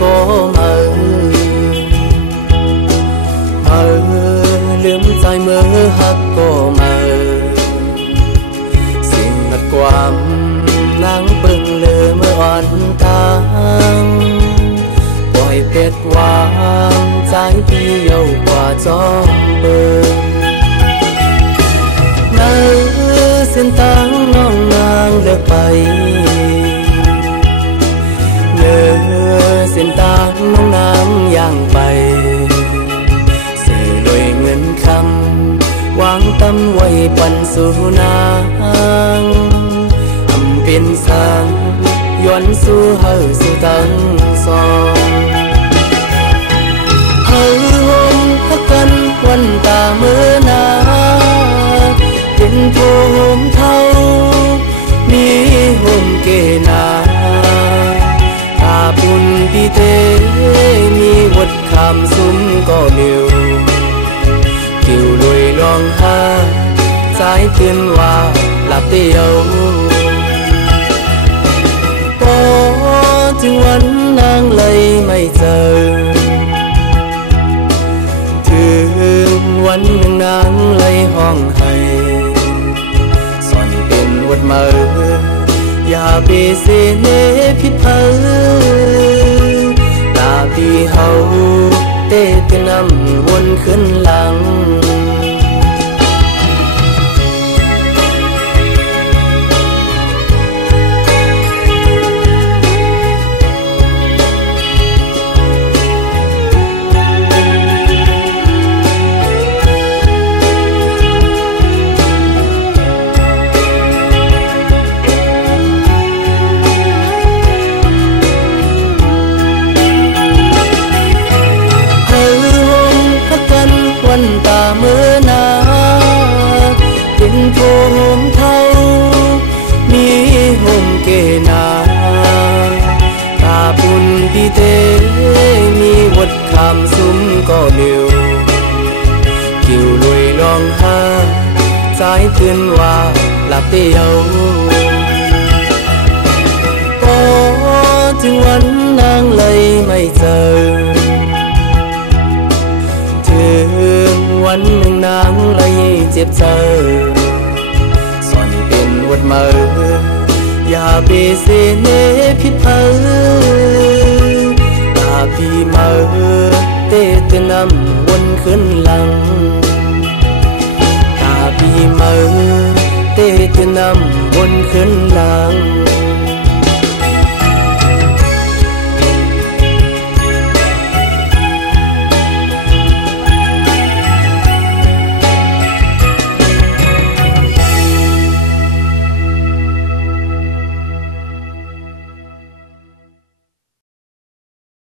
ก็มืลืมใจเมื่อหักก็มืสิ่งนัดความนางปึงเลือเมื่ออ่อนตางปล่อยเป็ดวางใจพี่เยาว์กว่าจอมเปิงเนื้อเส้นทางน้องนางเลือกไปเนื้อเส้นทางน้องนางย่างไปเงินคำวางตั้มไว้ปันสู่นางอำเป็นสางย้อนสู่เฮาสู่ตั้งสองเฮาห่มพักกันวันตาเมื่อนาเป็นโพห่มเทามีห่มเกนาตาปุ่นปีเตมีวดคำซุ้มก็เหลียวคิวลุยลองหาสายคืนว่าหลับเดียวพอถึงวันนางเลยไม่เจอถึงวันหนึ่งนางเลยห้องให้ซ่อนเป็นวัดมืออย่าไปเสียเนพิษเพอตาพี่เฮาเตะกันนำวนขึ้นหลังตาเมื่อนาเป็นโพห่มเทามีห่มเกนาตาปุ่นปีเตมีวดคำซุ้มก็เหลียวคิวลุยลองหาสายคืนว่าหลับเดียวพอถึงวันนางเลยไม่เจอวันหนึ่งนางเลยเจ็บเจอซ่อนเป็นวัดมืออย่าไปเสียเนพิษเพอตาพี่มือเตะเตือนนำวนขึ้นหลังตาพี่มือเตะเตือนนำวนขึ้นหลัง